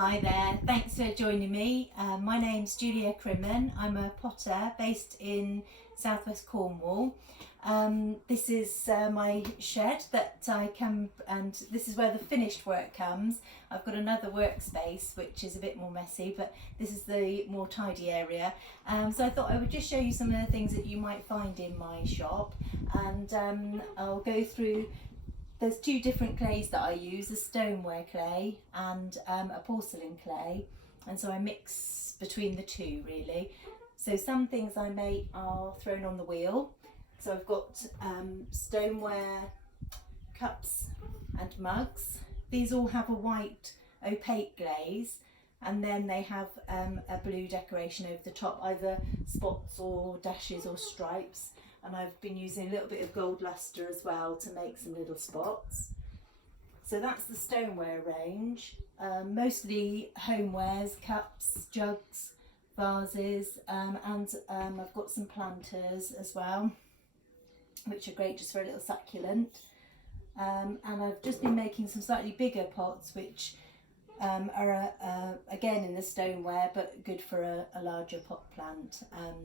Hi there, thanks for joining me. My name's Julia Crimmen. I'm a potter based in southwest Cornwall. This is my shed that I come, and this is where the finished work comes. I've got another workspace which is a bit more messy, but this is the more tidy area. So I thought I would just show you some of the things that you might find in my shop, and I'll go through. There's two different clays that I use, a stoneware clay and a porcelain clay, and so I mix between the two really. So some things I make are thrown on the wheel. So I've got stoneware cups and mugs. These all have a white opaque glaze, and then they have a blue decoration over the top, either spots or dashes or stripes. And I've been using a little bit of gold luster as well to make some little spots. So that's the stoneware range, mostly homewares, cups, jugs, vases, and I've got some planters as well, which are great just for a little succulent. And I've just been making some slightly bigger pots, which are again in the stoneware, but good for a larger pot plant.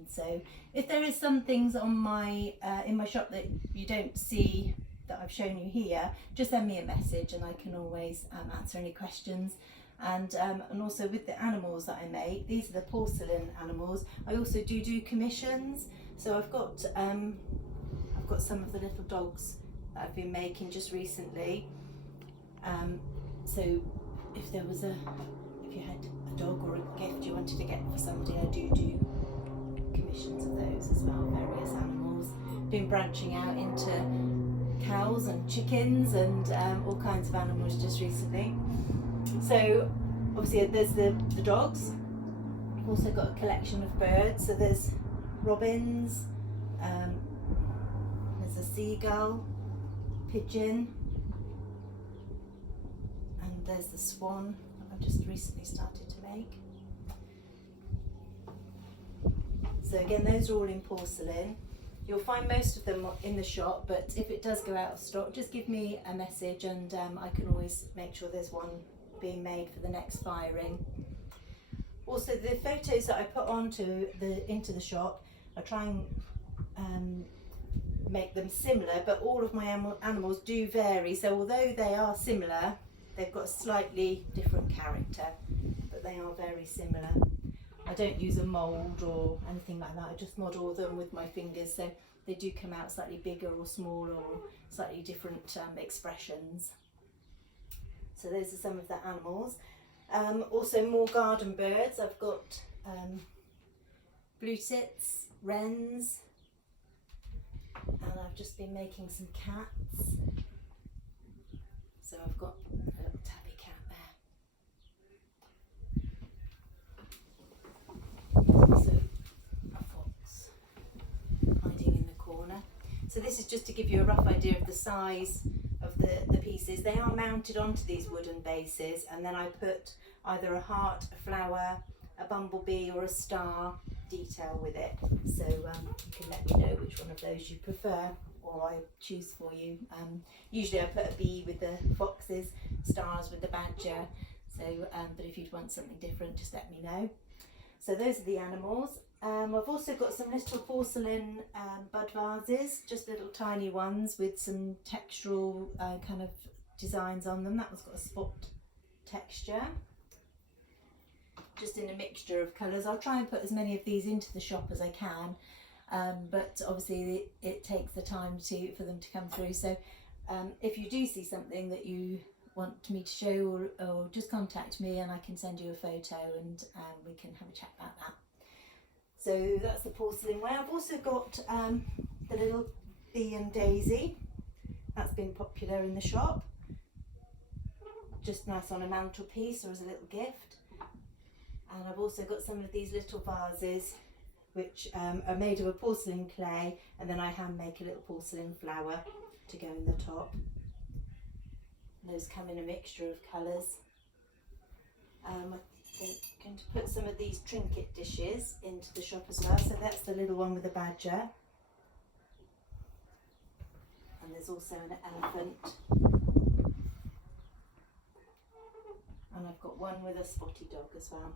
So if there is some things on my in my shop that you don't see that I've shown you here, just send me a message and I can always answer any questions. And also with the animals that I make, these are the porcelain animals. I also do commissions. So I've got some of the little dogs that I've been making just recently. So if you had a dog or a gift you wanted to get for somebody, I do commissions of those as well, various animals. Been branching out into cows and chickens and all kinds of animals just recently. So obviously there's the dogs. I've also got a collection of birds. So there's robins, there's a seagull, pigeon, and there's the swan I've just recently started to make. So again, those are all in porcelain. You'll find most of them in the shop, but if it does go out of stock, just give me a message and I can always make sure there's one being made for the next firing. Also, the photos that I put into the shop, I try and make them similar, but all of my animals do vary. So although they are similar, they've got a slightly different character, but they are very similar. I don't use a mould or anything like that. I just model them with my fingers, so they do come out slightly bigger or smaller or slightly different expressions. So those are some of the animals. Also more garden birds. I've got blue tits, wrens, and I've just been making some cats. So I've got a little tabby cat there. Also a fox hiding in the corner. So this is just to give you a rough idea of the size of the pieces. They are mounted onto these wooden bases, and then I put either a heart, a flower, a bumblebee or a star detail with it. So you can let me know which one of those you prefer, or I choose for you. Usually I put a bee with the foxes, stars with the badger. So, but if you'd want something different, just let me know. So those are the animals. I've also got some little porcelain bud vases, just little tiny ones with some textural kind of designs on them. That one's got a spot texture, just in a mixture of colours. I'll try and put as many of these into the shop as I can, but obviously it takes the time for them to come through. So if you do see something that you want me to show, or just contact me and I can send you a photo and we can have a chat about that. So that's the porcelain way. I've also got the little bee and daisy. That's been popular in the shop. Just nice on a mantelpiece or as a little gift. And I've also got some of these little vases which are made of a porcelain clay, and then I hand make a little porcelain flower to go in the top. And those come in a mixture of colours. I'm going to put some of these trinket dishes into the shop as well. So that's the little one with the badger. And there's also an elephant. And I've got one with a spotty dog as well.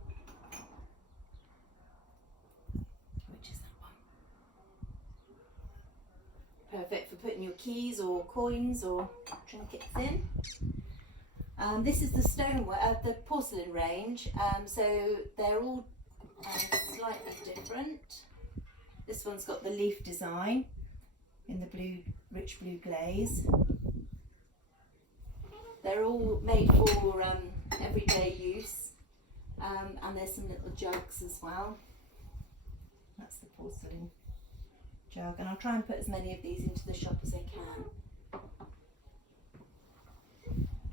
Which is that one? Perfect for putting your keys or coins or trinkets in. This is the stoneware, the porcelain range. So they're all slightly different. This one's got the leaf design in the blue, rich blue glaze. They're all made for everyday use, and there's some little jugs as well. That's the porcelain jug, and I'll try and put as many of these into the shop as I can.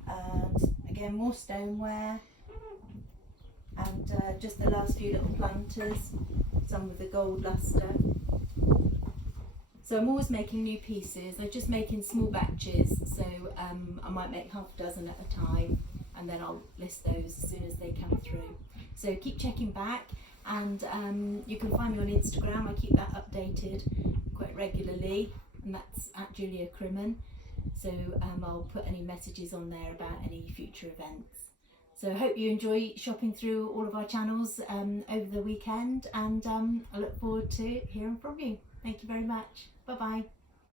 And again, more stoneware, and just the last few little planters, some with the gold lustre. So I'm always making new pieces. I'm just making small batches, so I might make half a dozen at a time, and then I'll list those as soon as they come through. So keep checking back, and you can find me on Instagram. I keep that updated quite regularly, and that's at Julia Crimmen. So I'll put any messages on there about any future events. So I hope you enjoy shopping through all of our channels over the weekend, and I look forward to hearing from you. Thank you very much. Bye bye.